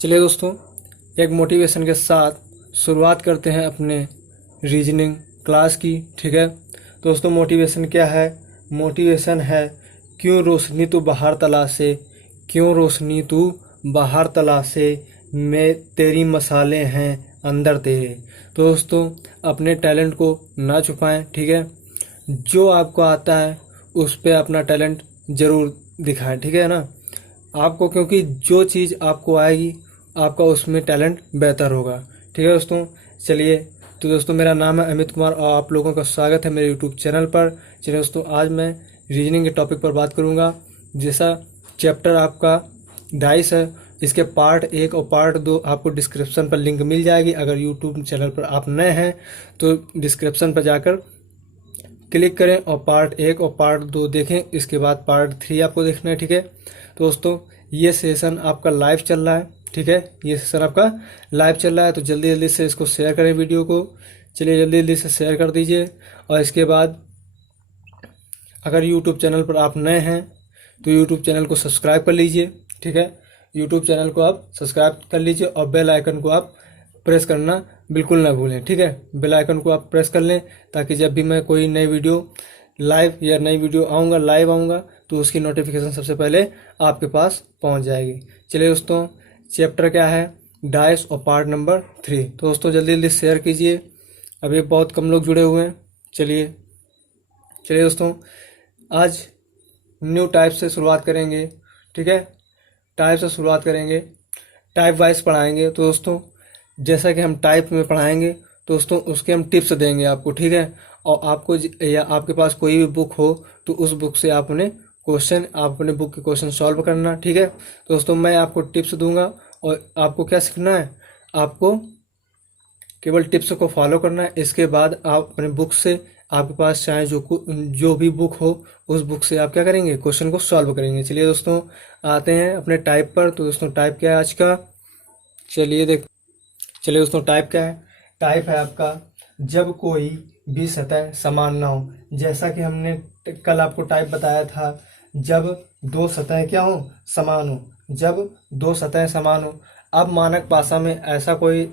चलिए दोस्तों, एक मोटिवेशन के साथ शुरुआत करते हैं अपने रीजनिंग क्लास की। ठीक है दोस्तों, मोटिवेशन क्या है? मोटिवेशन है क्यों रोशनी तू बाहर तलाशे, क्यों रोशनी तू बाहर तलाशे, मैं तेरी मसाले हैं अंदर तेरे। तो दोस्तों, अपने टैलेंट को ना छुपाएं। ठीक है, जो आपको आता है उस पे अपना टैलेंट ज़रूर दिखाएं। ठीक है ना आपको, क्योंकि जो चीज़ आपको आएगी आपका उसमें टैलेंट बेहतर होगा। ठीक है दोस्तों, चलिए। तो दोस्तों, मेरा नाम है अमित कुमार और आप लोगों का स्वागत है मेरे यूट्यूब चैनल पर। चलिए दोस्तों, आज मैं रीजनिंग के टॉपिक पर बात करूंगा। जैसा चैप्टर आपका डाइस है, इसके पार्ट 1 और पार्ट 2 आपको डिस्क्रिप्शन पर लिंक मिल जाएगी। अगर यूट्यूब चैनल पर आप नए हैं तो डिस्क्रिप्शन पर जाकर क्लिक करें और पार्ट 1 और पार्ट 2 देखें। इसके बाद पार्ट 3 आपको देखना है। ठीक है तो दोस्तों, ये सेशन आपका लाइव चल रहा है। ठीक है, ये सेशन आपका लाइव चल रहा है, तो जल्दी जल्दी से इसको शेयर करें वीडियो को। चलिए जल्दी जल्दी से शेयर कर दीजिए। और इसके बाद अगर यूट्यूब चैनल पर आप नए हैं तो यूट्यूब चैनल को सब्सक्राइब कर लीजिए। ठीक है, यूट्यूब चैनल को आप सब्सक्राइब कर लीजिए और बेल आइकन को आप प्रेस करना बिल्कुल ना भूलें। ठीक है, बेल आइकन को आप प्रेस कर लें ताकि जब भी मैं कोई नई वीडियो लाइव या नई वीडियो लाइव आऊँगा तो उसकी नोटिफिकेशन सबसे पहले आपके पास पहुँच जाएगी। चलिए दोस्तों, चैप्टर क्या है? डाइस और पार्ट नंबर 3। तो दोस्तों, जल्दी जल्दी शेयर कीजिए, अभी बहुत कम लोग जुड़े हुए हैं। चलिए चलिए दोस्तों, आज न्यू टाइप से शुरुआत करेंगे। ठीक है, टाइप से शुरुआत करेंगे, टाइप वाइज पढ़ाएंगे। तो दोस्तों, जैसा कि हम टाइप में पढ़ाएंगे तो दोस्तों उसके हम टिप्स देंगे आपको। ठीक है, और आपको या आपके पास कोई भी बुक हो तो उस बुक से आप अपने बुक के क्वेश्चन सॉल्व करना। ठीक है तो दोस्तों, मैं आपको टिप्स दूंगा और आपको क्या सीखना है, आपको केवल टिप्स को फॉलो करना है। इसके बाद आप अपने बुक से, आपके पास चाहे जो भी बुक हो उस बुक से आप क्या करेंगे, क्वेश्चन को सॉल्व करेंगे। चलिए दोस्तों, आते हैं अपने टाइप पर। तो दोस्तों, टाइप क्या है आज का? चलिए चलिए दोस्तों, टाइप क्या है? टाइप है आपका जब कोई भी सतह समान ना हो। जैसा कि हमने कल आपको टाइप बताया था, जब दो सतह क्या हो, समान हो। जब दो सतह समान हो। अब मानक भाषा में ऐसा कोई,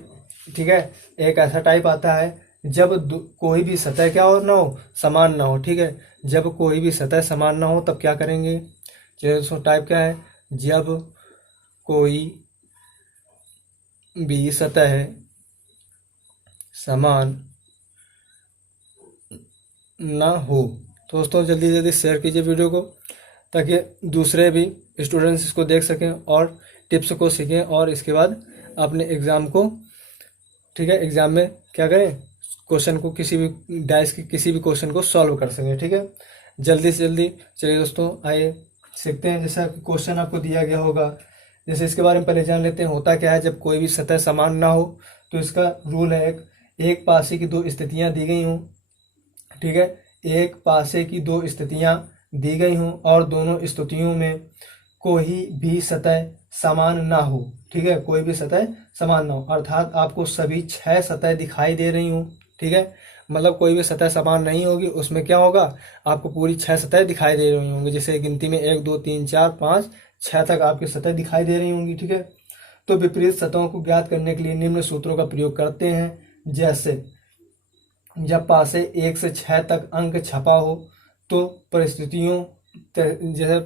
ठीक है, एक ऐसा टाइप आता है जब कोई भी सतह क्या हो ना हो, समान ना हो। ठीक है, जब कोई भी सतह समान ना हो तब क्या करेंगे? चलिए दोस्तों, टाइप क्या है? जब कोई भी सतह समान ना हो। तो दोस्तों, जल्दी जल्दी शेयर कीजिए वीडियो को ताकि दूसरे भी स्टूडेंट्स इसको देख सकें और टिप्स को सीखें और इसके बाद अपने एग्ज़ाम को, ठीक है, एग्ज़ाम में क्या करें, क्वेश्चन को किसी भी डाइस के किसी भी क्वेश्चन को सॉल्व कर सकें। ठीक है, जल्दी से जल्दी। चलिए दोस्तों, आइए सीखते हैं। जैसा क्वेश्चन आपको दिया गया होगा, जैसे इसके बारे में पहले जान लेते हैं। होता क्या है जब कोई भी सतह समान ना हो? तो इसका रूल है, एक पासे की दो स्थितियाँ दी गई हों। ठीक है, एक पासे की दो स्थितियां दी गई हों और दोनों स्थितियों में कोई भी सतह समान ना हो। ठीक है, कोई भी सतह समान ना हो, अर्थात आपको सभी 6 सतह दिखाई दे रही हूँ। ठीक है, मतलब कोई भी सतह समान नहीं होगी, उसमें क्या होगा, आपको पूरी 6 सतह दिखाई दे रही होंगी। जैसे गिनती में 1 2 3 4 5 6 तक आपकी सतह दिखाई दे रही होंगी। ठीक है, तो विपरीत सतहों को ज्ञात करने के लिए निम्न सूत्रों का प्रयोग करते हैं। जैसे जब पासे 1 से 6 तक अंक छपा हो तो जैसे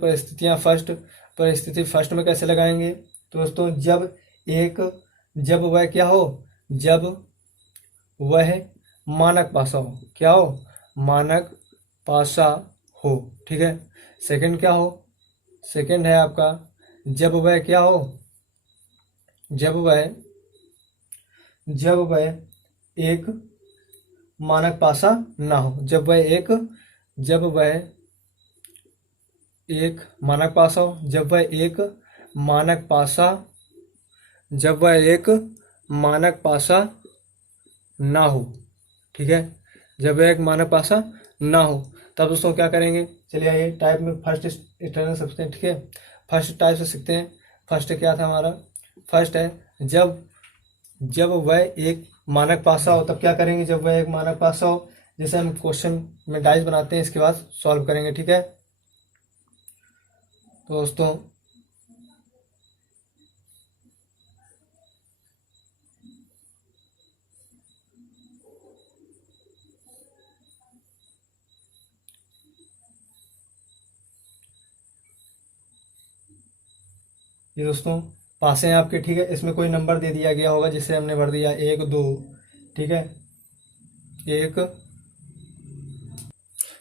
परिस्थिति फर्स्ट में कैसे लगाएंगे? तो दोस्तों, जब वह क्या हो, जब वह मानक पासा हो। क्या हो? मानक पासा हो। ठीक है, सेकंड क्या हो? सेकंड है आपका जब वह क्या हो, जब वह एक मानक पासा ना हो। जब वह एक मानक पासा हो, जब वह एक मानक पासा जब वह एक मानक पासा ना हो। ठीक है, जब वह एक मानक पासा ना हो तब दोस्तों क्या करेंगे? चलिए आइए टाइप में फर्स्ट स्टेटमेंट सीखते हैं। ठीक है, फर्स्ट टाइप से सीखते हैं। फर्स्ट क्या था हमारा? फर्स्ट है जब वह एक मानक पासा हो तब क्या करेंगे? जब वह एक मानक पासा हो, जैसे हम क्वेश्चन में डाइस बनाते हैं, इसके बाद सॉल्व करेंगे। ठीक है, तो दोस्तों ये दोस्तों पासे हैं आपके, ठीक है। इसमें कोई नंबर दे दिया गया होगा जिसे हमने भर दिया 1 2, ठीक है। एक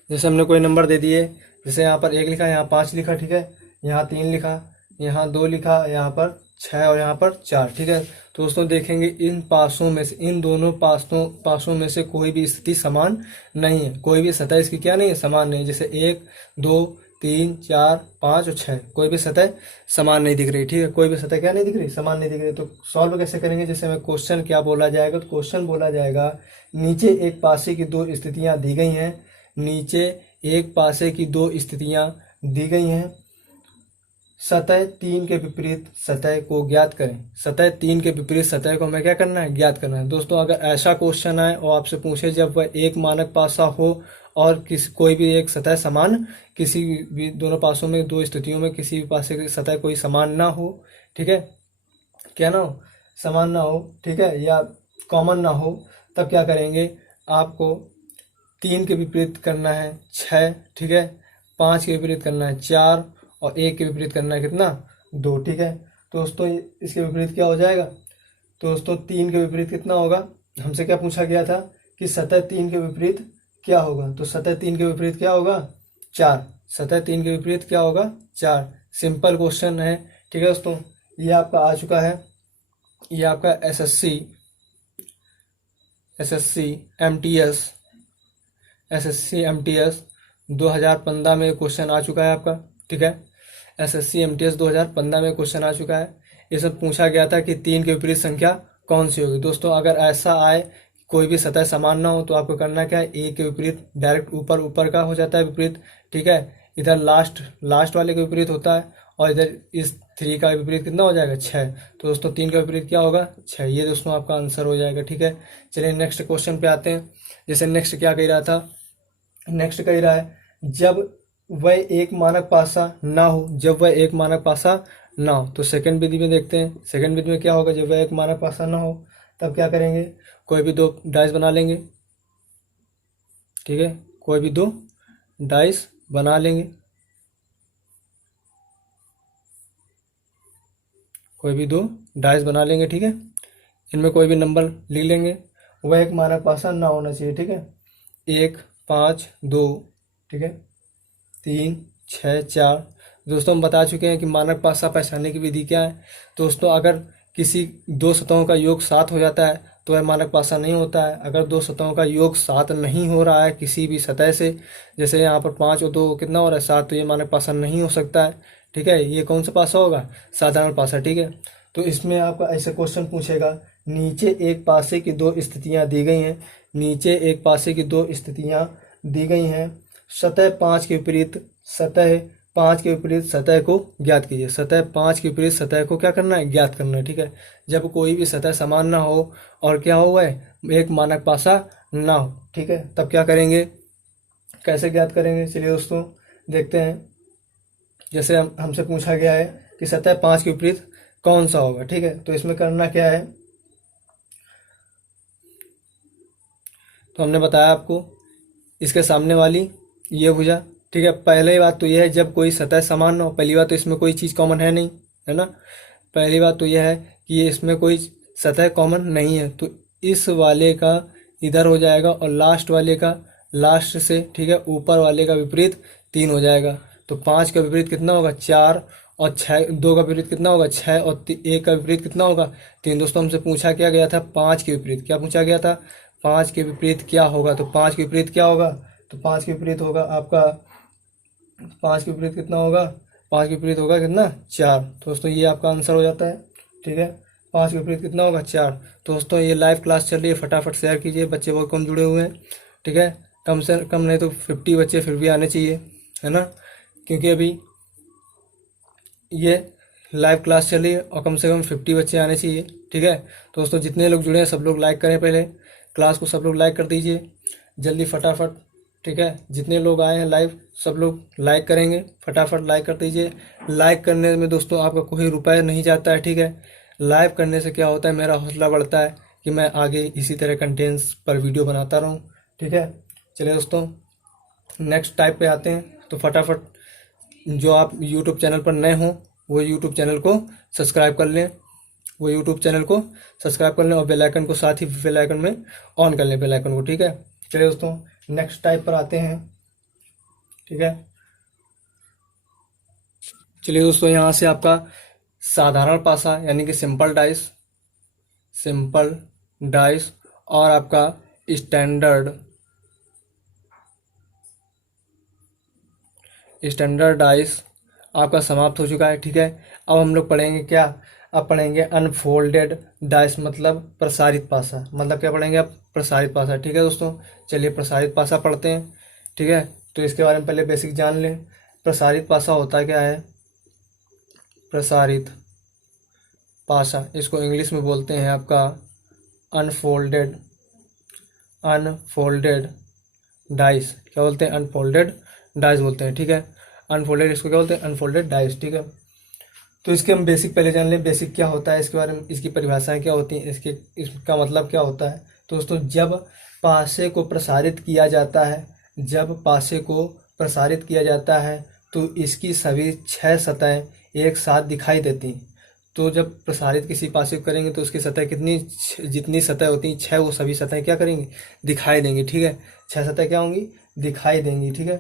जैसे हमने कोई नंबर दे दिए, जैसे यहाँ पर 1 लिखा, यहाँ 5 लिखा, ठीक है। यहाँ 3 लिखा, यहाँ 2 लिखा, यहाँ पर 6 और यहाँ पर 4, ठीक है। तो दोस्तों देखेंगे इन पासों में से, इन दोनों पासों में से कोई भी स्थिति समान नहीं है, कोई भी सतह इसकी क्या नहीं है, समान नहीं है। जैसे 1 2 3 4 5 और 6, कोई भी सतह समान नहीं दिख रही, ठीक है। कोई भी सतह क्या नहीं दिख रही, समान नहीं दिख रही। तो सॉल्व कैसे करेंगे, जैसे हमें क्वेश्चन क्या बोला जाएगा, तो क्वेश्चन बोला जाएगा नीचे एक पासे की दो स्थितियां दी गई हैं, नीचे एक पासे की दो स्थितियां दी गई हैं, सतह 3 के विपरीत सतह को ज्ञात करें। सतह 3 के विपरीत सतह को हमें क्या करना है, ज्ञात करना है। दोस्तों अगर ऐसा क्वेश्चन आए और आपसे पूछे जब वह एक मानक पासा हो और कोई भी एक सतह समान, किसी भी दोनों पासों में दो स्थितियों में किसी भी पासे की सतह कोई समान ना हो, ठीक है, क्या ना हो, समान ना हो, ठीक है, या कॉमन ना हो, तब क्या करेंगे, आपको 3 के विपरीत करना है 6, ठीक है, 5 के विपरीत करना है 4 और 1 के विपरीत करना है कितना, 2, ठीक है। तो दोस्तों इसके विपरीत क्या हो जाएगा, तो दोस्तों 3 के विपरीत कितना होगा, हमसे क्या पूछा गया था कि सतह 3 के विपरीत क्या होगा, तो सतह 3 के विपरीत क्या होगा, 4। सतह 3 के विपरीत क्या होगा, 4। सिंपल क्वेश्चन है, ठीक है दोस्तों। ये आपका आ चुका है, ये आपका एसएससी एमटीएस 2015 में क्वेश्चन आ चुका है आपका, ठीक है। एसएससी एमटीएस 2015 में क्वेश्चन आ चुका है। इसमें पूछा गया था कि 3 के विपरीत संख्या कौन सी होगी। दोस्तों अगर ऐसा आए कोई भी सतह समान ना हो तो आपको करना क्या है, ए के विपरीत डायरेक्ट ऊपर का हो जाता है विपरीत, ठीक है। इधर लास्ट वाले के विपरीत होता है और इधर इस 3 का विपरीत कितना हो जाएगा, 6। तो दोस्तों 3 का विपरीत क्या होगा, 6। ये दोस्तों आपका आंसर हो जाएगा, ठीक है। चलिए नेक्स्ट क्वेश्चन पे आते हैं। जैसे नेक्स्ट क्या कह रहा था, नेक्स्ट कह रहा है जब वह एक मानक पासा ना हो, जब वह एक मानक पासा ना हो। तो सेकंड विधि में देखते हैं, सेकंड विधि में क्या होगा, जब वह एक मानक पासा ना हो तब क्या करेंगे, कोई भी 2 डाइस बना लेंगे, ठीक है, कोई भी 2 डाइस बना लेंगे, कोई भी 2 डाइस बना लेंगे, ठीक है। इनमें कोई भी नंबर लिख लेंगे, वह एक मानक पासा ना होना चाहिए, ठीक है। 1 5 2, ठीक है, 3 6 4। दोस्तों हम बता चुके हैं कि मानक पासा पहचानने की विधि क्या है। दोस्तों अगर किसी 2 सतहों का योग 7 हो जाता है तो वह मानक पासा नहीं होता है। अगर 2 सतहों का योग 7 नहीं हो रहा है किसी भी सतह से, जैसे यहाँ पर 5 और 2 कितना हो रहा है, 7, तो ये मानक पासा नहीं हो सकता है, ठीक है। ये कौन सा पासा होगा, साधारण पासा, ठीक है। तो इसमें आपका ऐसे क्वेश्चन पूछेगा, नीचे एक पासे की 2 स्थितियां दी गई हैं, नीचे एक पासे की 2 स्थितियां दी गई हैं, सतह 5 के विपरीत सतह को ज्ञात कीजिए। सतह 5 के विपरीत सतह को क्या करना है, ज्ञात करना है, ठीक है। जब कोई भी सतह समान ना हो और क्या हो है, एक मानक पासा ना हो, ठीक है, तब क्या करेंगे, कैसे ज्ञात करेंगे, चलिए दोस्तों देखते हैं। जैसे हमसे पूछा गया है कि सतह 5 के विपरीत कौन सा होगा, ठीक है। तो इसमें करना क्या है, तो हमने बताया आपको इसके सामने वाली ये भुजा, ठीक है। पहली बात तो यह है जब कोई सतह समान ना हो, पहली बात तो इसमें कोई चीज़ कॉमन है नहीं, है ना। पहली बात तो यह है कि ये इसमें कोई सतह कॉमन नहीं है, तो इस वाले का इधर हो जाएगा और लास्ट वाले का लास्ट से, ठीक है, ऊपर वाले का विपरीत 3 हो जाएगा। तो 5 का विपरीत कितना होगा, 4 और 6, 2 का विपरीत कितना होगा, 6 और 1 का विपरीत कितना होगा, 3। दोस्तों हमसे पूछा क्या गया था, 5 के विपरीत, क्या पूछा गया था, 5 के विपरीत क्या होगा। तो 5 के विपरीत क्या होगा, तो 5 के विपरीत होगा आपका, 5 के विपरीत कितना होगा, 5 के विपरीत होगा कितना, 4। दोस्तों ये आपका आंसर हो जाता है, ठीक है। 5 के विपरीत कितना होगा, 4। दोस्तों ये लाइव क्लास चल रही है, फटाफट शेयर कीजिए, बच्चे बहुत कम जुड़े हुए हैं, ठीक है। कम से कम नहीं तो 50 बच्चे फिर भी आने चाहिए, है ना, क्योंकि अभी ये लाइव क्लास चल रही है और कम से कम 50 बच्चे आने चाहिए, ठीक है। दोस्तों जितने लोग जुड़े हैं सब लोग लाइक करें, पहले क्लास को सब लोग लाइक कर दीजिए जल्दी फटाफट, ठीक है। जितने लोग आए हैं लाइव सब लोग लाइक करेंगे, फटाफट लाइक कर दीजिए। लाइक करने में दोस्तों आपका कोई रुपये नहीं जाता है, ठीक है। लाइक करने से क्या होता है, मेरा हौसला बढ़ता है कि मैं आगे इसी तरह कंटेंट्स पर वीडियो बनाता रहूं, ठीक है। चलिए दोस्तों नेक्स्ट टाइप पे आते हैं। तो फटाफट जो आप यूट्यूब चैनल पर नए हों वो यूट्यूब चैनल को सब्सक्राइब कर लें, वो यूट्यूब चैनल को सब्सक्राइब कर लें और बेल आइकन को साथ ही बेल आइकन में ऑन कर लें बेल आइकन को, ठीक है। चलिए दोस्तों नेक्स्ट टाइप पर आते हैं, ठीक है। चलिए दोस्तों यहाँ से आपका साधारण पासा यानी कि सिंपल डाइस और आपका स्टैंडर्ड डाइस आपका समाप्त हो चुका है, ठीक है। अब हम लोग पढ़ेंगे क्या, अब पढ़ेंगे अनफोल्डेड डाइस मतलब प्रसारित पासा, मतलब क्या पढ़ेंगे अब, प्रसारित पासा, ठीक है दोस्तों। चलिए प्रसारित पासा पढ़ते हैं, ठीक है। तो इसके बारे में पहले बेसिक जान लें। प्रसारित पासा होता क्या है, प्रसारित पासा इसको इंग्लिश में बोलते हैं आपका अनफोल्डेड डाइस, क्या बोलते हैं, अनफोल्डेड डाइस बोलते हैं, ठीक है। अनफोल्डेड इसको क्या बोलते हैं, अनफोल्डेड डाइस, ठीक है। तो इसके हम बेसिक पहले जान लें, बेसिक क्या होता है, इसके बारे में, इसकी परिभाषाएं क्या होती हैं, इसका मतलब क्या होता है। तो दोस्तों जब पासे को प्रसारित किया जाता है तो इसकी सभी 6 सतहें एक साथ दिखाई देती हैं। तो जब प्रसारित किसी पासे को करेंगे तो उसकी सतह कितनी, जितनी सतह होती हैं 6, वो सभी सतहें क्या करेंगी, दिखाई देंगी, ठीक है। 6 सतह क्या होंगी, दिखाई देंगी, ठीक है।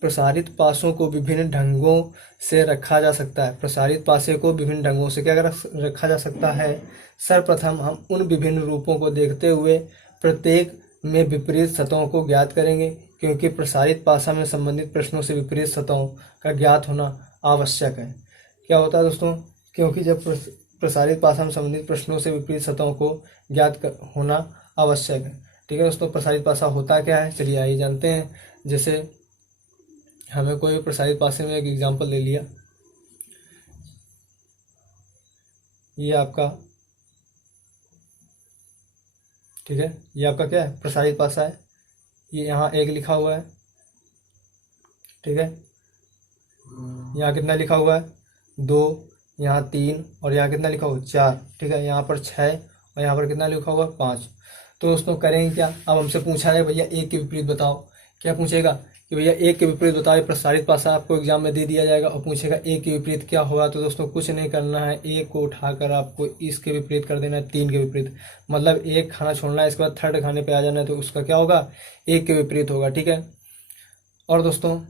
प्रसारित पासों को विभिन्न ढंगों से रखा जा सकता है, प्रसारित पासे को विभिन्न ढंगों से क्या रखा जा सकता है। सर्वप्रथम हम उन विभिन्न रूपों को देखते हुए प्रत्येक में विपरीत सतहों को ज्ञात करेंगे, क्योंकि प्रसारित पासा में संबंधित प्रश्नों से विपरीत सतहों का ज्ञात होना आवश्यक है। क्या होता है दोस्तों, क्योंकि जब प्रसारित पासा में संबंधित प्रश्नों से विपरीत सतहों को ज्ञात होना आवश्यक है, ठीक है दोस्तों। प्रसारित पासा होता क्या है, चलिए आइए जानते हैं। जैसे हमें कोई प्रसारित पासे में एक एग्जांपल ले लिया, ये आपका, ठीक है, ये आपका क्या है, प्रसारित पासा है। ये यहाँ 1 लिखा हुआ है, ठीक है। यहाँ कितना लिखा हुआ है, 2, यहाँ 3 और यहाँ कितना लिखा हुआ है, 4, ठीक है। यहाँ पर 6 और यहाँ पर कितना लिखा हुआ है, 5। तो दोस्तों करेंगे क्या, अब हमसे पूछा है भैया 1 के विपरीत बताओ, क्या पूछेगा कि भैया 1 के विपरीत बताओ। प्रसारित पासा आपको एग्जाम में दे दिया जाएगा और पूछेगा 1 के विपरीत क्या होगा। तो दोस्तों कुछ नहीं करना है, 1 को उठाकर आपको इसके विपरीत कर देना है, 3 के विपरीत, मतलब 1 खाना छोड़ना है, इसके बाद 3rd खाने पे आ जाना है, तो उसका क्या होगा, 1 के विपरीत होगा, ठीक है। और दोस्तों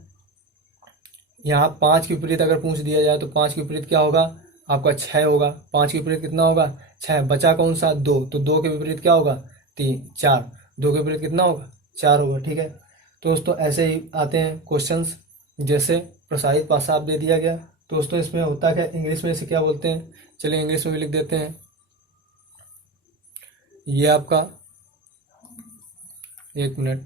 यहाँ 5 के विपरीत अगर पूछ दिया जाए तो 5 के विपरीत क्या होगा, आपका 6 होगा। 5 के विपरीत कितना होगा, 6, बचा कौन सा, 2, तो 2 के विपरीत क्या होगा, 3, 4, 2 के विपरीत कितना होगा, 4 होगा, ठीक है। तो दोस्तों ऐसे ही आते हैं क्वेश्चंस, जैसे प्रसारित पासा आप दे दिया गया, तो दोस्तों इसमें होता क्या, इंग्लिश में इसे क्या बोलते हैं, चलिए इंग्लिश में भी लिख देते हैं। ये आपका, 1 मिनट,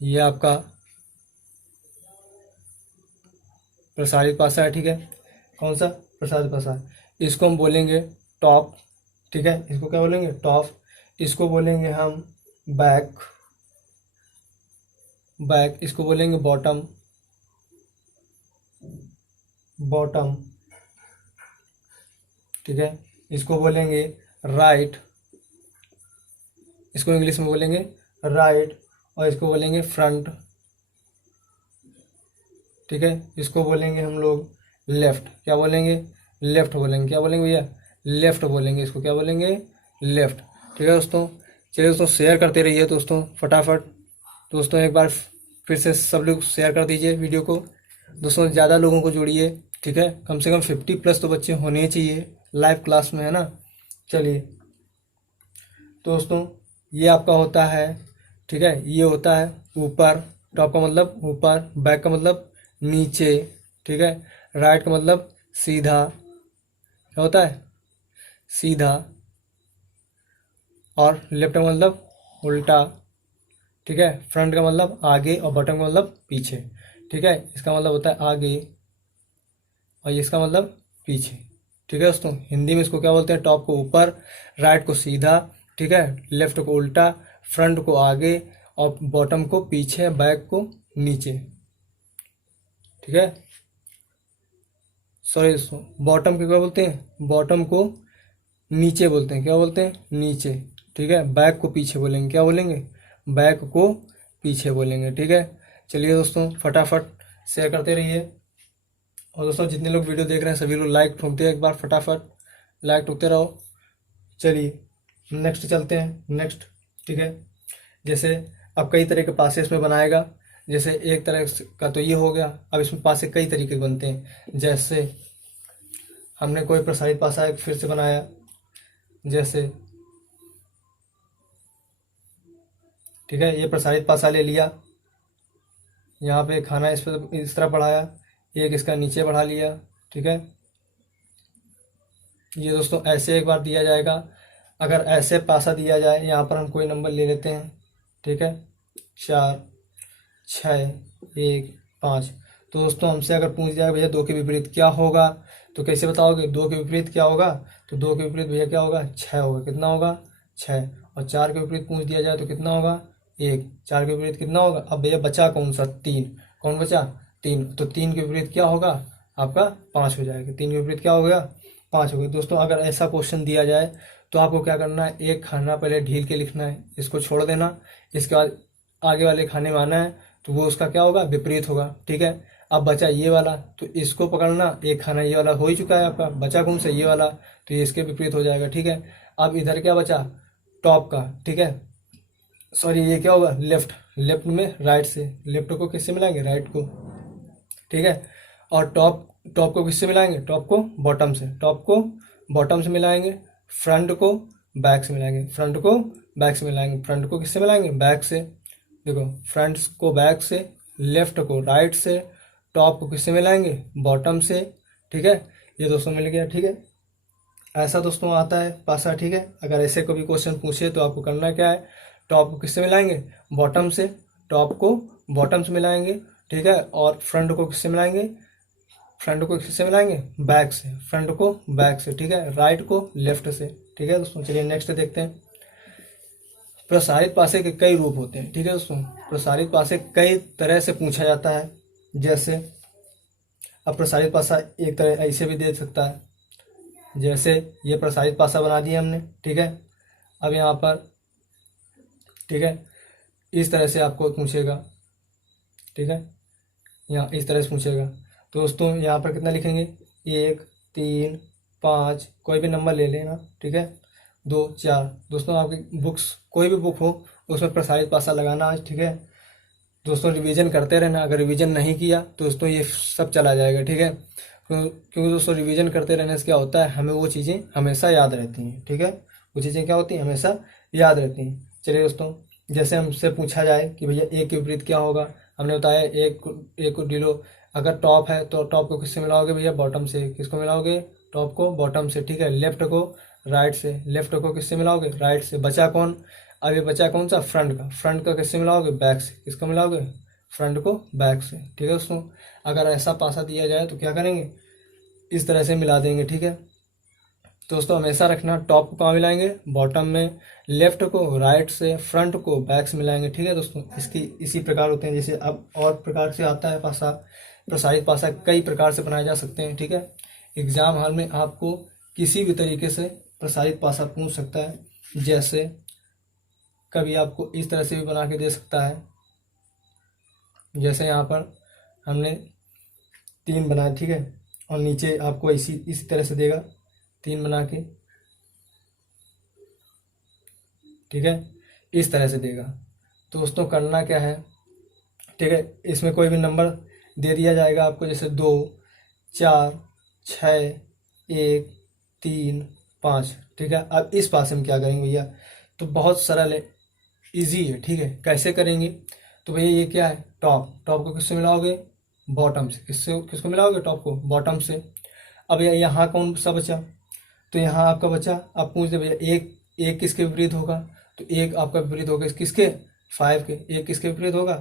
ये आपका प्रसारित पासा है, ठीक है। कौन सा, प्रसारित पासा है। इसको हम बोलेंगे टॉप, ठीक है, इसको क्या बोलेंगे, टॉप। इसको बोलेंगे हम बैक, इसको बोलेंगे बॉटम, ठीक है। इसको बोलेंगे राइट, इसको इंग्लिश में बोलेंगे राइट, और इसको बोलेंगे फ्रंट, ठीक है। इसको बोलेंगे हम लोग लेफ्ट, क्या बोलेंगे, लेफ्ट बोलेंगे, क्या बोलेंगे भैया, लेफ्ट बोलेंगे, इसको क्या बोलेंगे, लेफ्ट, ठीक है दोस्तों। चलिए दोस्तों शेयर करते रहिए दोस्तों फटाफट, दोस्तों एक बार फिर से सब लोग शेयर कर दीजिए वीडियो को दोस्तों, ज़्यादा लोगों को जोड़िए, ठीक है। कम से कम 50+ तो बच्चे होने चाहिए लाइव क्लास में, है ना। चलिए दोस्तों ये आपका होता है, ठीक है, ये होता है ऊपर, टॉप का मतलब ऊपर, बैक का मतलब नीचे, ठीक है, राइट का मतलब सीधा, क्या होता है, सीधा, और लेफ्ट का मतलब उल्टा, ठीक है। फ्रंट का मतलब आगे और बॉटम का मतलब पीछे, ठीक है। इसका मतलब होता है आगे और इसका मतलब पीछे, ठीक है दोस्तों। हिंदी में इसको क्या बोलते हैं, टॉप को ऊपर, राइट को सीधा, ठीक है, लेफ्ट को उल्टा, फ्रंट को आगे और बॉटम को पीछे, बैक को नीचे, ठीक है। सॉरी दोस्तों, बॉटम को क्या बोलते हैं, बॉटम को नीचे बोलते हैं, क्या बोलते हैं, नीचे, ठीक है। बैक को पीछे बोलेंगे, क्या बोलेंगे, बैक को पीछे बोलेंगे, ठीक है। चलिए दोस्तों, फटाफट शेयर करते रहिए। और दोस्तों, जितने लोग वीडियो देख रहे हैं सभी लोग लाइक ठोकते हैं, एक बार फटाफट लाइक ठोकते रहो। चलिए नेक्स्ट चलते हैं। नेक्स्ट, ठीक है, जैसे अब कई तरह के पासेस में बनाएगा। जैसे एक तरह का तो ये हो गया, अब इसमें पासे कई तरीके बनते हैं। जैसे हमने कोई प्रसारित पासा एक फिर से बनाया, जैसे ठीक है, ये प्रसारित पासा ले लिया, यहाँ पे खाना इस पर इस तरह बढ़ाया, एक इसका नीचे बढ़ा लिया। ठीक है, ये दोस्तों ऐसे एक बार दिया जाएगा। अगर ऐसे पासा दिया जाए, यहाँ पर हम कोई नंबर ले लेते हैं। ठीक है, 4, 6, 1, 5। तो दोस्तों हमसे अगर पूछ जाए भैया 2 के विपरीत क्या होगा, तो कैसे बताओगे 2 के विपरीत क्या होगा? तो 2 के विपरीत भैया क्या होगा? 6 होगा। कितना होगा? 6। और 4 के विपरीत पूछ दिया जाए तो कितना होगा? 1। 4 के विपरीत कितना होगा? अब भैया बचा कौन सा? 3। कौन बचा? 3। तो 3 के विपरीत क्या होगा? आपका 5 हो जाएगा। 3 के विपरीत क्या हो गया? 5 हो गया। दोस्तों अगर ऐसा क्वेश्चन दिया जाए तो आपको क्या करना है? एक खाना पहले ढील के लिखना है, इसको छोड़ देना। इसके बाद आगे वाले खाने में आना है, तो वो उसका क्या होगा? विपरीत होगा। ठीक है, अब बचा ये वाला, तो इसको पकड़ना। एक खाना ये वाला हो ही चुका है आपका, बचा कौन सा? ये वाला, तो ये इसके विपरीत हो जाएगा। ठीक है, अब इधर क्या बचा? टॉप का। ठीक है, सॉरी, ये क्या होगा? लेफ्ट। लेफ्ट में राइट से, लेफ्ट को किससे मिलाएंगे? राइट को। ठीक है, और टॉप, टॉप को किससे मिलाएंगे? टॉप को बॉटम से, टॉप को बॉटम से मिलाएंगे। फ्रंट को बैक से मिलाएंगे, फ्रंट को बैक से मिलाएंगे। फ्रंट को किससे मिलाएंगे? बैक से। देखो, फ्रंट को बैक से, लेफ्ट को राइट से, टॉप को किससे मिलाएंगे? बॉटम से। ठीक है, ये दोस्तों मिल गया। ठीक है, ऐसा दोस्तों आता है पासा। ठीक है, अगर ऐसे कोई भी क्वेश्चन पूछे तो आपको करना क्या है? टॉप को किससे मिलाएंगे? बॉटम से। टॉप को बॉटम से मिलाएंगे। ठीक है, और फ्रंट को किससे मिलाएंगे? फ्रंट को किससे मिलाएंगे? बैक से। फ्रंट को बैक से। ठीक है, राइट को लेफ्ट से। ठीक है दोस्तों, चलिए नेक्स्ट देखते हैं। प्रसारित पासे के कई रूप होते हैं। ठीक है दोस्तों, प्रसारित पासे कई तरह से पूछा जाता है। जैसे अब प्रसारित पासा एक तरह ऐसे भी दे सकता है, जैसे ये प्रसारित पासा बना दिया हमने। ठीक है, अब यहाँ पर ठीक है इस तरह से आपको पूछेगा। ठीक है, यहाँ इस तरह से पूछेगा। तो दोस्तों यहाँ पर कितना लिखेंगे? 1, 3, 5, कोई भी नंबर ले लेना। ठीक है, 2, 4। दोस्तों आपकी बुक्स, कोई भी बुक हो उसमें प्रसारित पासा लगाना आज। ठीक है दोस्तों, रिवीजन करते रहना। अगर रिवीजन नहीं किया तो दोस्तों ये सब चला जाएगा। ठीक है, क्योंकि दोस्तों रिवीजन करते रहने से क्या होता है? हमें वो चीज़ें हमेशा याद रहती हैं। ठीक है, वो चीज़ें क्या होती हैं? हमेशा याद रहती हैं। चलिए दोस्तों, जैसे हमसे पूछा जाए कि भैया एक के विपरीत क्या होगा, हमने बताया एक को ढीलो। अगर टॉप है तो टॉप को किससे मिलाओगे भैया? बॉटम से। किसको मिलाओगे? टॉप को बॉटम से। ठीक है, लेफ्ट को राइट से। लेफ्ट को किससे मिलाओगे? राइट से। बचा कौन? अब ये बचा कौन सा? फ्रंट का। फ्रंट का किससे मिलाओगे? बैक से। किसको मिलाओगे? फ्रंट को बैक से। ठीक है दोस्तों, अगर ऐसा पासा दिया जाए तो क्या करेंगे? इस तरह से मिला देंगे। ठीक है दोस्तों, हमेशा रखना टॉप को कहाँ मिलाएंगे? बॉटम में। लेफ्ट को राइट से, फ्रंट को बैक से मिलाएंगे। ठीक है दोस्तों, इसकी इसी प्रकार होते हैं। जैसे अब और प्रकार से आता है पासा, प्रसारित पासा कई प्रकार से बनाए जा सकते हैं। ठीक है, एग्जाम हॉल में आपको किसी भी तरीके से प्रसारित पासा पूछ सकता है। जैसे कभी आपको इस तरह से भी बना के दे सकता है, जैसे यहाँ पर हमने 3 बनाए। ठीक है, और नीचे आपको इसी तरह से देगा, 3 बना के। ठीक है, इस तरह से देगा। तो दोस्तों करना क्या है? ठीक है, इसमें कोई भी नंबर दे दिया जाएगा आपको, जैसे 2, 4, 6, 1, 3, 5। ठीक है, अब इस पासे में क्या करेंगे भैया? तो बहुत सरल है, इजी है। ठीक है, कैसे करेंगे? तो भैया ये क्या है? टॉप। टॉप को किससे मिलाओगे? बॉटम से। किसको मिलाओगे? टॉप को बॉटम से। अब यहाँ कौन सा बचा? तो यहाँ आपका बचा, आप पूछ दे भैया एक किसके विपरीत होगा? तो एक आपका विपरीत होगा किसके? 5 के। एक किसके विपरीत होगा?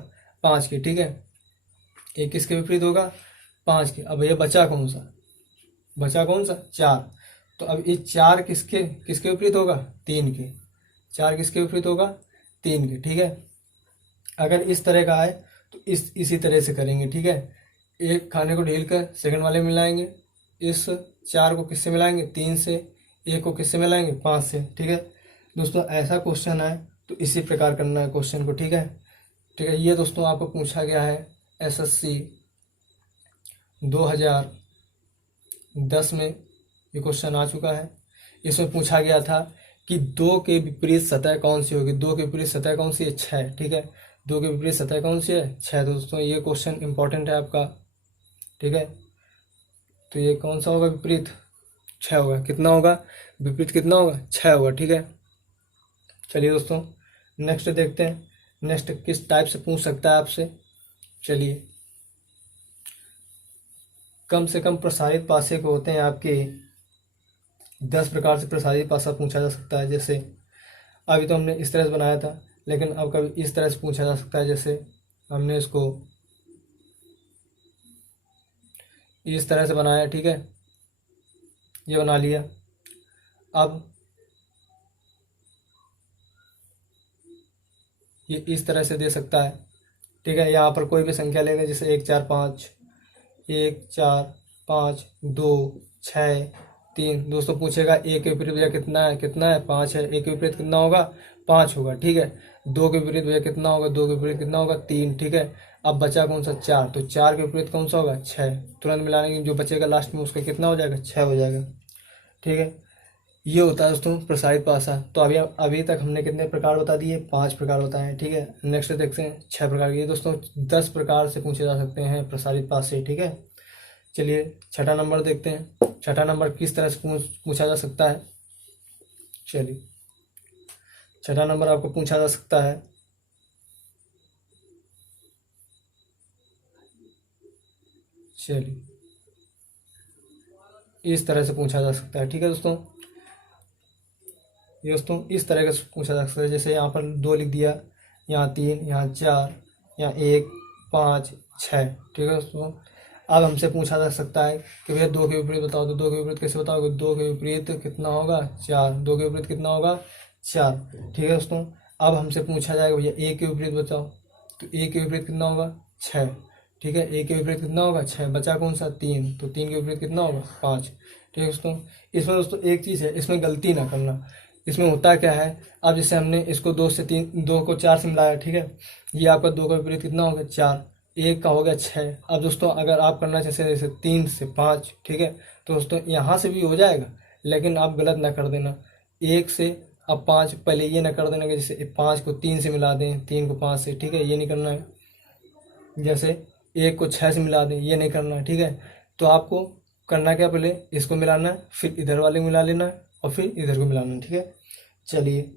5 के। ठीक है, एक किसके विपरीत होगा? 5 के। अब भैया बचा कौन सा? बचा कौन सा? 4। तो अब ये 4 किसके किसके विपरीत होगा? 3 के। 4 किसके विपरीत होगा? 3 के। ठीक है, अगर इस तरह का आए तो इसी तरह से करेंगे। ठीक है, एक खाने को ढील कर सेकंड वाले में मिलाएंगे। इस 4 को किससे मिलाएंगे? 3 से। एक को किससे मिलाएंगे? 5 से। ठीक है दोस्तों, ऐसा क्वेश्चन आए तो इसी प्रकार करना है क्वेश्चन को। ठीक है, ठीक है। ये दोस्तों आपको पूछा गया है SSC 2010 में, ये क्वेश्चन आ चुका है। इसमें पूछा गया था कि दो के विपरीत सतह कौन सी होगी। दो के विपरीत सतह कौन सी है? 6। ठीक है, दो के विपरीत सतह कौन सी है? 6। दोस्तों ये क्वेश्चन इंपॉर्टेंट है आपका। ठीक है, तो ये कौन सा होगा विपरीत? 6 होगा। कितना होगा विपरीत? कितना होगा? 6 होगा। ठीक है, चलिए दोस्तों नेक्स्ट देखते हैं। नेक्स्ट किस टाइप से पूछ सकता है आपसे। चलिए, कम से कम प्रसारित पासे को होते हैं आपके 10 प्रकार से प्रसारित पासा पूछा जा सकता है। जैसे अभी तो हमने इस तरह से बनाया था, लेकिन अब कभी इस तरह से पूछा जा सकता है। जैसे हमने इसको इस तरह से बनाया, ठीक है, ये बना लिया। अब ये इस तरह से दे सकता है। ठीक है, यहाँ पर कोई भी संख्या लेंगे, जैसे 1 4 5, 1 4 5 2 6 3। दोस्तों पूछेगा ए के विपरीत भैया कितना है? कितना है? 5 है। ए के विपरीत कितना होगा? 5 होगा। ठीक है, 2 के विपरीत भैया कितना होगा? 2 के विपरीत कितना होगा? 3। ठीक है, अब बचा कौन सा? 4। तो 4 के विपरीत कौन सा होगा? 6। तुरंत मिलाने की जो बचेगा लास्ट में उसका कितना हो जाएगा? 6 हो जाएगा। ठीक है, ये होता है दोस्तों प्रसारित पासा। तो अभी तक हमने कितने प्रकार बता दिए? 5 प्रकार बताए। ठीक है, नेक्स्ट देखते हैं 6 प्रकार के। ये दोस्तों 10 प्रकार से पूछे जा सकते हैं प्रसारित पासे। ठीक है, चलिए छठा नंबर देखते हैं। छठा नंबर किस तरह से पूछा जा सकता है। चलिए, छठा नंबर आपको पूछा जा सकता है, चलिए इस तरह से पूछा जा सकता है। ठीक है दोस्तों, ये दोस्तों इस तरह से पूछा जा सकता है। जैसे यहाँ पर 2 लिख दिया, यहाँ 3, यहाँ 4, यहाँ 1 5 6। ठीक है दोस्तों, अब हमसे पूछा जा सकता है कि भैया 2 के विपरीत बताओ। तो 2 के विपरीत कैसे बताओगे? 2 के विपरीत कितना होगा? 4। 2 के विपरीत कितना होगा? 4। ठीक है दोस्तों, अब हमसे पूछा जाएगा भैया ए के विपरीत बताओ। तो ए के विपरीत कितना होगा? 6। ठीक है, ए के विपरीत कितना होगा? 6। बचा कौन सा? 3। तो 3 के विपरीत कितना होगा? 5। ठीक है दोस्तों, इसमें दोस्तों एक चीज़ है, इसमें गलती ना करना। इसमें होता क्या है, अब जैसे हमने इसको 2 को 4 से मिलाया। ठीक है, ये आपका 2 का विपरीत कितना हो गया? 4। एक का हो गया 6। अब दोस्तों अगर आप करना चाहते हैं जैसे 3 से 5, ठीक है, तो दोस्तों यहाँ से भी हो जाएगा, लेकिन आप गलत ना कर देना। 1 से अब 5, पहले ये ना कर देना कि जैसे 5 को 3 से मिला दें, 3 को 5 से। ठीक है, ये नहीं करना है। जैसे 1 को 6 से मिला दें, ये नहीं करना है। ठीक है, तो आपको करना क्या, पहले इसको मिलाना है, फिर इधर वाले को मिला लेना है, और फिर इधर को मिलाना है। ठीक है, चलिए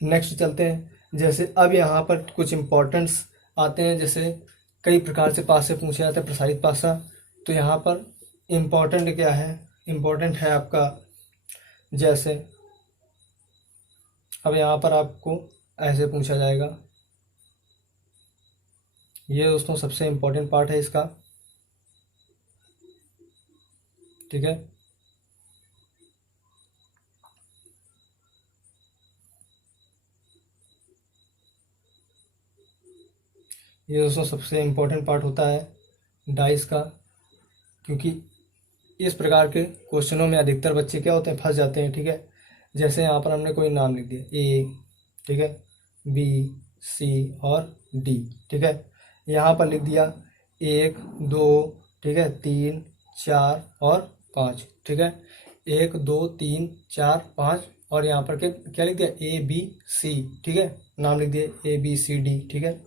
नेक्स्ट चलते हैं। जैसे अब यहाँ पर कुछ इम्पोर्टेंट्स आते हैं। जैसे कई प्रकार से पासे पूछे जाते हैं प्रसारित पासा। तो यहाँ पर इम्पोर्टेंट क्या है? इम्पोर्टेंट है आपका, जैसे अब यहाँ पर आपको ऐसे पूछा जाएगा। ये दोस्तों सबसे इम्पोर्टेंट पार्ट है इसका। ठीक है, ये दोस्तों सबसे इम्पोर्टेंट पार्ट होता है डाइस का, क्योंकि इस प्रकार के क्वेश्चनों में अधिकतर बच्चे क्या होते हैं? फंस जाते हैं। ठीक है, जैसे यहाँ पर हमने कोई नाम लिख दिया ए, ठीक है, बी सी और डी। ठीक है, यहाँ पर लिख दिया 1 2, ठीक है, 3 4 और 5। ठीक है, 1 2 3 4 5, और यहाँ पर क्या लिख दिया? A B C. ठीक है, नाम लिख दिया ए बी सी डी। ठीक है,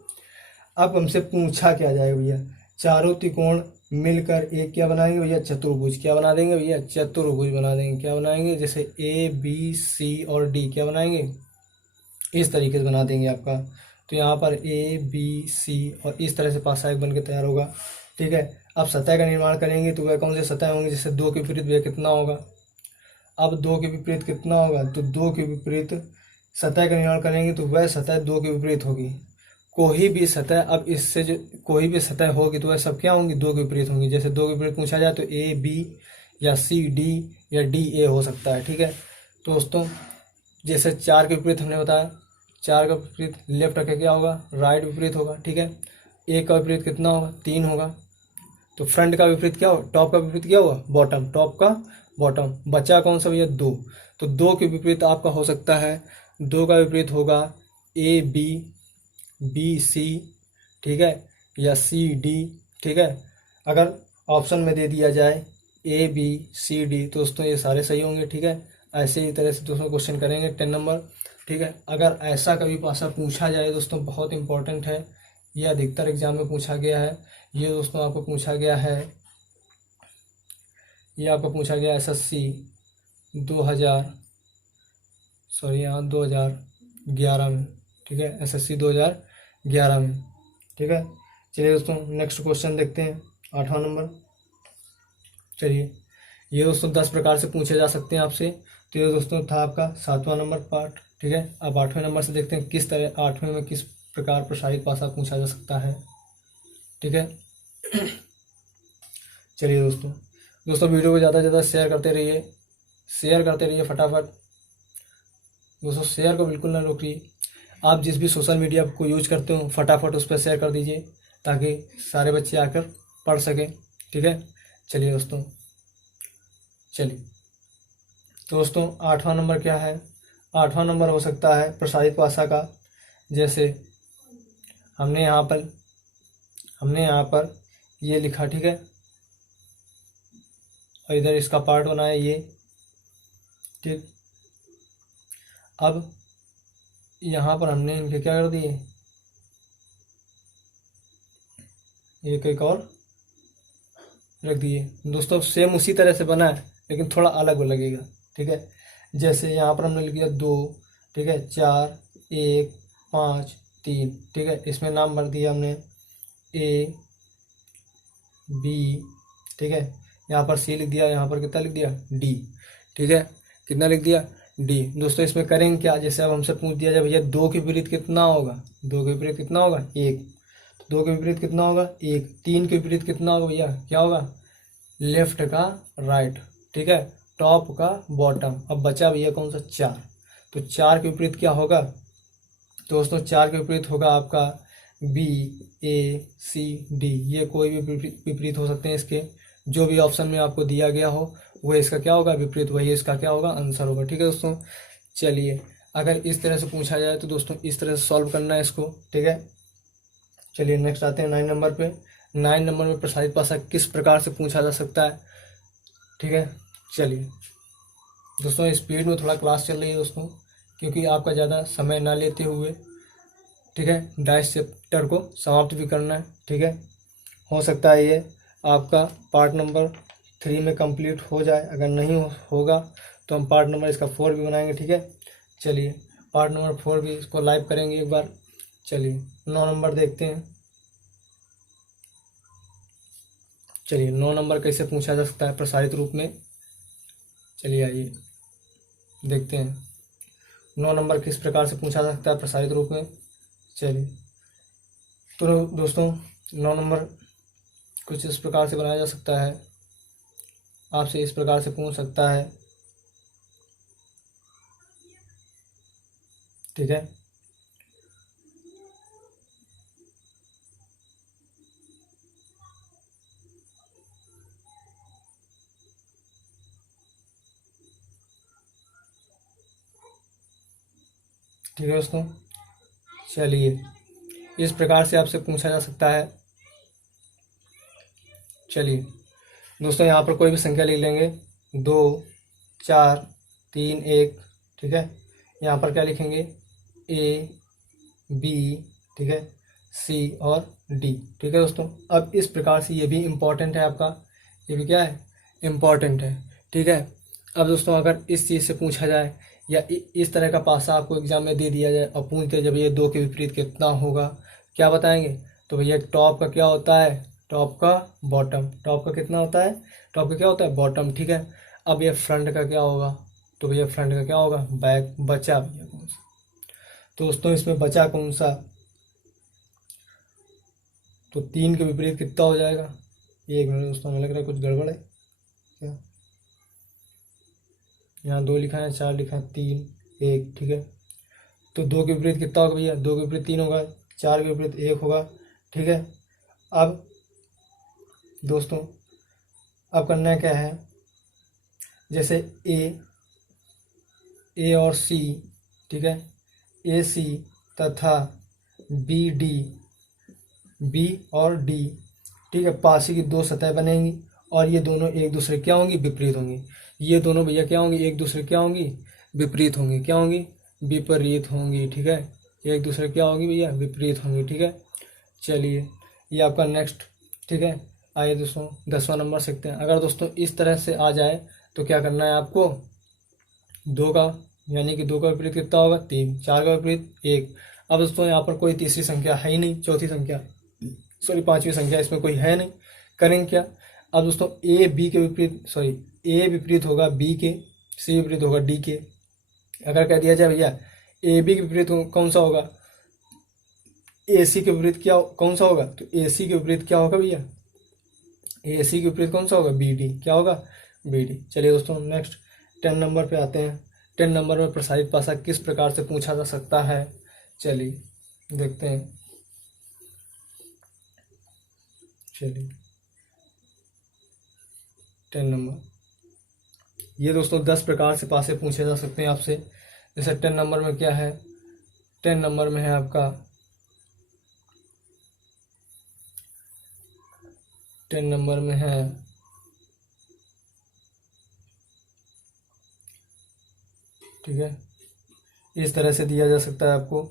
अब हमसे पूछा क्या जाएगा भैया? चारों त्रिकोण मिलकर एक क्या बनाएंगे भैया? चतुर्भुज। क्या बना देंगे भैया? चतुर्भुज बना देंगे। क्या बनाएंगे? जैसे ए बी सी और डी क्या बनाएंगे? इस तरीके से बना देंगे आपका। तो यहाँ पर ए बी सी और इस तरह से पासा एक बन के तैयार होगा। ठीक है, अब सतह का निर्माण करेंगे तो वह कौन से सतह होंगे? जैसे 2 के विपरीत भैया कितना होगा? अब 2 के विपरीत कितना होगा? तो 2 के विपरीत सतह का निर्माण करेंगे तो वह सतह 2 के विपरीत होगी। कोई भी सतह, अब इससे जो कोई भी सतह होगी तो वह सब क्या होंगी? 2 के विपरीत होंगी। जैसे 2 के विपरीत पूछा जाए तो ए बी या सी डी या डी ए हो सकता है। ठीक है, तो दोस्तों जैसे 4 के विपरीत हमने बताया, 4 का विपरीत लेफ्ट का क्या होगा? राइट विपरीत होगा। ठीक है, 1 का विपरीत कितना होगा? 3 होगा। तो फ्रंट का विपरीत क्या होगा? टॉप का विपरीत क्या होगा? बॉटम। टॉप का बॉटम। बचा कौन सा भैया? 2। तो 2 के विपरीत आपका हो सकता है, 2 का विपरीत होगा ए बी बी सी, ठीक है, या सी डी, ठीक है। अगर ऑप्शन में दे दिया जाए ए बी सी डी तो दोस्तों ये सारे सही होंगे, ठीक है। ऐसे ही तरह से दोस्तों क्वेश्चन करेंगे 10 नंबर, ठीक है। अगर ऐसा कभी पासा पूछा जाए दोस्तों, बहुत इंपॉर्टेंट है, ये अधिकतर एग्जाम में पूछा गया है। ये दोस्तों आपको पूछा गया है, ये आपको पूछा गया SSC 2000, सॉरी यहाँ 2011 में, ठीक है, SSC 2011 में, ठीक है। चलिए दोस्तों नेक्स्ट क्वेश्चन देखते हैं, 8वां नंबर। चलिए ये दोस्तों 10 प्रकार से पूछे जा सकते हैं आपसे। तो ये दोस्तों था आपका 7वां नंबर पार्ट, ठीक है। अब 8वें नंबर से देखते हैं किस तरह 8वें में किस प्रकार प्रसारित भाषा पूछा जा सकता है, ठीक है। चलिए दोस्तों वीडियो को ज़्यादा से ज़्यादा शेयर करते रहिए फटाफट दोस्तों, शेयर को बिल्कुल ना रोकिए। आप जिस भी सोशल मीडिया को यूज करते हो फटाफट उस पर शेयर कर दीजिए ताकि सारे बच्चे आकर पढ़ सकें, ठीक है। चलिए दोस्तों, चलिए तो दोस्तों 8वां नंबर क्या है? 8वां नंबर हो सकता है प्रसारित भाषा का, जैसे हमने यहाँ पर ये लिखा, ठीक है, और इधर इसका पार्ट बनाया ये, ठीक। अब यहाँ पर हमने इनके क्या कर दिए, एक और रख दिए दोस्तों। सेम उसी तरह से बना है लेकिन थोड़ा अलग लगेगा, ठीक है। जैसे यहाँ पर हमने लिख दिया 2, ठीक है, 4, 1, 5, 3, ठीक है। इसमें नाम भर दिया हमने ए बी, ठीक है। यहाँ पर सी लिख दिया, यहाँ पर कितना लिख दिया डी, ठीक है। कितना लिख दिया डी। दोस्तों इसमें करेंगे क्या, जैसे अब हमसे पूछ दिया जाए भैया 2 के विपरीत कितना होगा, 2 के विपरीत कितना होगा 1, 2 के विपरीत कितना होगा 1, 3 के विपरीत कितना होगा भैया, क्या होगा लेफ्ट का राइट, ठीक है, टॉप का बॉटम। अब बचा भैया कौन सा 4, तो 4 के विपरीत क्या होगा दोस्तों, 4 के विपरीत होगा आपका बी ए सी डी। ये कोई भी विपरीत हो सकते हैं इसके, जो भी ऑप्शन में आपको दिया गया हो वह इसका क्या होगा विपरीत, वही इसका क्या होगा आंसर होगा, ठीक है दोस्तों। चलिए अगर इस तरह से पूछा जाए तो दोस्तों इस तरह से सॉल्व करना है इसको, ठीक है। चलिए नेक्स्ट आते हैं 9 नंबर पे। 9 नंबर में प्रसारित भाषा किस प्रकार से पूछा जा सकता है, ठीक है। चलिए दोस्तों स्पीड में थोड़ा क्लास चल रही है दोस्तों, क्योंकि आपका ज़्यादा समय ना लेते हुए, ठीक है, 22 चैप्टर को समाप्त भी करना है, ठीक है। हो सकता है ये आपका पार्ट नंबर 3 में कंप्लीट हो जाए, अगर नहीं होगा तो हम पार्ट नंबर इसका 4 भी बनाएंगे, ठीक है। चलिए पार्ट नंबर 4 भी इसको लाइव करेंगे एक बार। चलिए 9 नंबर देखते हैं। चलिए 9 नंबर कैसे पूछा जा सकता है प्रसारित रूप में, चलिए आइए देखते हैं 9 नंबर किस प्रकार से पूछा जा सकता है प्रसारित रूप में। चलिए तो दोस्तों 9 नंबर कुछ इस प्रकार से बनाया जा सकता है, आपसे इस प्रकार से पूछ सकता है, ठीक है। ठीक है दोस्तों, चलिए इस प्रकार से आपसे पूछा जा सकता है। चलिए दोस्तों यहाँ पर कोई भी संख्या लिख लेंगे, 2, 4, 3, 1, ठीक है। यहाँ पर क्या लिखेंगे ए बी, ठीक है, सी और डी, ठीक है दोस्तों। अब इस प्रकार से ये भी इम्पोर्टेंट है आपका, ये भी क्या है इम्पोर्टेंट है, ठीक है। अब दोस्तों अगर इस चीज़ से पूछा जाए या इस तरह का पासा आपको एग्जाम में दे दिया जाए और पूछते जब ये 2 के विपरीत कितना होगा, क्या बताएंगे, तो भैया टॉप का क्या होता है, टॉप का बॉटम, टॉप का कितना होता है, टॉप का क्या होता है बॉटम, ठीक है। अब ये फ्रंट का क्या होगा, तो भैया फ्रंट का क्या होगा बैक। बचा भैया कौन सा, तो दोस्तों इसमें बचा कौन सा, तो 3 के विपरीत कितना हो जाएगा, एक मिनट दोस्तों हमें लग रहा है कुछ गड़बड़ है क्या, यहाँ 2 लिखा है, 4 लिखा है, 3, 1, ठीक है। तो 2 के विपरीत कितना होगा भैया, 2 के विपरीत 3 होगा, 4 के विपरीत 1 होगा, ठीक है। अब दोस्तों अब करना क्या है, जैसे ए और सी, ठीक है, ए सी तथा बी डी, बी और डी, ठीक है, पासी की दो सतह बनेंगी और ये दोनों एक दूसरे क्या होंगी, विपरीत होंगी। ये दोनों भैया क्या होंगी, एक दूसरे क्या होंगी, विपरीत होंगी। क्या होंगी, विपरीत होंगी, ठीक है। एक दूसरे क्या होंगी भैया, विपरीत होंगी, ठीक है। चलिए ये आपका नेक्स्ट, ठीक है। आइए दोस्तों 10वां नंबर सीखते हैं। अगर दोस्तों इस तरह से आ जाए तो क्या करना है आपको, दो का, यानी कि दो का विपरीत कितना होगा, तीन, चार का विपरीत एक। अब दोस्तों यहाँ पर कोई तीसरी संख्या है ही नहीं, चौथी संख्या, सॉरी पांचवी संख्या इसमें कोई है नहीं, करेंगे क्या। अब दोस्तों ए बी के विपरीत, सॉरी ए विपरीत होगा बी के, सी विपरीत होगा डी के। अगर कह दिया जाए भैया ए बी के विपरीत कौन सा होगा, ए सी के विपरीत क्या कौन सा होगा, तो ए सी के विपरीत क्या होगा भैया, ए सी के विपरीत कौन सा होगा, बी डी, क्या होगा, बी डी। चलिए दोस्तों नेक्स्ट 10 नंबर पे आते हैं। 10 नंबर में प्रसारित पासा किस प्रकार से पूछा जा सकता है, चलिए देखते हैं। चलिए 10 नंबर, ये दोस्तों 10 प्रकार से पासे पूछे जा सकते हैं आपसे। जैसे 10 नंबर में क्या है, 10 नंबर में है आपका, 10 नंबर में है ठीक है, इस तरह से दिया जा सकता है आपको,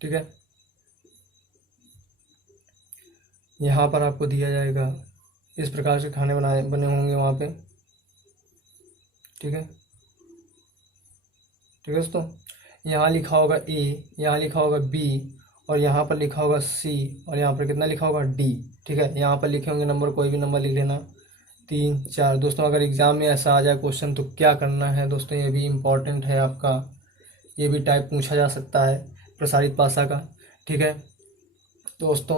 ठीक है। यहाँ पर आपको दिया जाएगा, इस प्रकार से खाने बने होंगे वहाँ पे, ठीक है, ठीक है दोस्तों। यहाँ लिखा होगा ए, यहाँ लिखा होगा बी, और यहाँ पर लिखा होगा सी, और यहाँ पर कितना लिखा होगा, डी, ठीक है। यहाँ पर लिखे होंगे नंबर, कोई भी नंबर लिख लेना, 3, 4। दोस्तों अगर एग्जाम में ऐसा आ जाए क्वेश्चन तो क्या करना है दोस्तों, ये भी इम्पोर्टेंट है आपका, ये भी टाइप पूछा जा सकता है प्रसारित पासा का, ठीक है दोस्तों।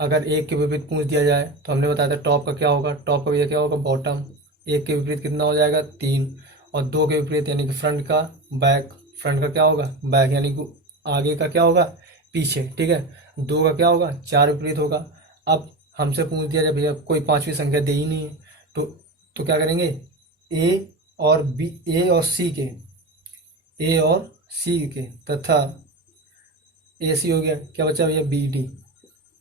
अगर एक के विपरीत पूछ दिया जाए तो हमने बताया था टॉप का क्या होगा, टॉप का भैया क्या होगा, बॉटम। एक के विपरीत कितना हो जाएगा, 3, और दो के विपरीत यानी कि फ्रंट का बैक, फ्रंट का क्या होगा, बैक, यानी कि आगे का क्या होगा, पीछे, ठीक है। दो का क्या होगा, 4 विपरीत होगा। अब हमसे पूछ दिया जाए भैया कोई पांचवी संख्या दे ही नहीं है, तो क्या करेंगे, ए और बी, ए और सी के, ए और सी के तथा ए सी हो गया, क्या बचा भैया, बी डी।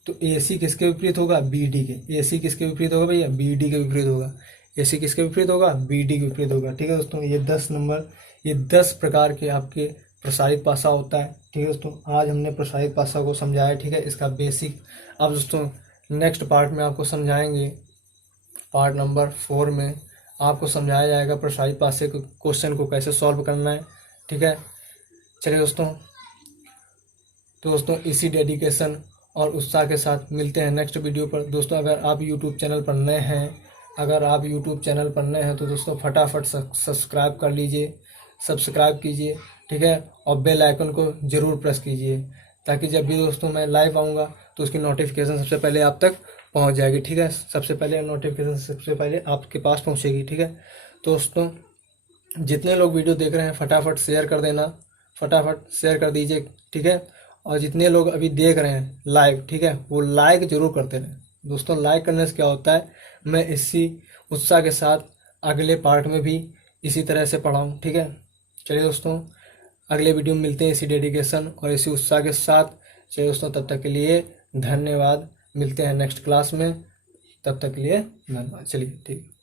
तो ए सी किसके विपरीत होगा, बी डी के। ए सी किसके विपरीत होगा भैया, बी डी के विपरीत होगा। ए सी किसके विपरीत होगा, बी डी के विपरीत होगा, ठीक है दोस्तों। ये 10 नंबर, ये 10 प्रकार के आपके प्रसारित पासा होता है, ठीक है दोस्तों। आज हमने प्रसारित पासा को समझाया, ठीक है, इसका बेसिक। अब दोस्तों नेक्स्ट पार्ट में आपको समझाएंगे, पार्ट नंबर 4 में आपको समझाया जाएगा प्रसारित पासे के क्वेश्चन को कैसे सॉल्व करना है, ठीक है। चलिए दोस्तों, तो दोस्तों इसी डेडिकेशन और उत्साह के साथ मिलते हैं नेक्स्ट वीडियो पर। दोस्तों अगर आप यूट्यूब चैनल पर नए हैं, अगर आप यूट्यूब चैनल पर नए हैं तो दोस्तों फटाफट सब्सक्राइब कर लीजिए, सब्सक्राइब कीजिए, ठीक है, और बेल आइकन को ज़रूर प्रेस कीजिए, ताकि जब भी दोस्तों मैं लाइव आऊँगा तो उसकी नोटिफिकेशन सबसे पहले आप तक पहुँच जाएगी, ठीक है। सबसे पहले नोटिफिकेशन सबसे पहले आपके पास पहुँचेगी, ठीक है। तो दोस्तों जितने लोग वीडियो देख रहे हैं फटाफट शेयर कर देना, फटाफट शेयर कर दीजिए, ठीक है। और जितने लोग अभी देख रहे हैं लाइव, ठीक है, वो लाइक जरूर करते रहें दोस्तों। लाइक करने से क्या होता है, मैं इसी उत्साह के साथ अगले पार्ट में भी इसी तरह से पढ़ाऊँ, ठीक है। चलिए दोस्तों अगले वीडियो में मिलते हैं इसी डेडिकेशन और इसी उत्साह के साथ। चलिए दोस्तों तब तक के लिए धन्यवाद, मिलते हैं नेक्स्ट क्लास में, तब तक के लिए धन्यवाद। चलिए ठीक है।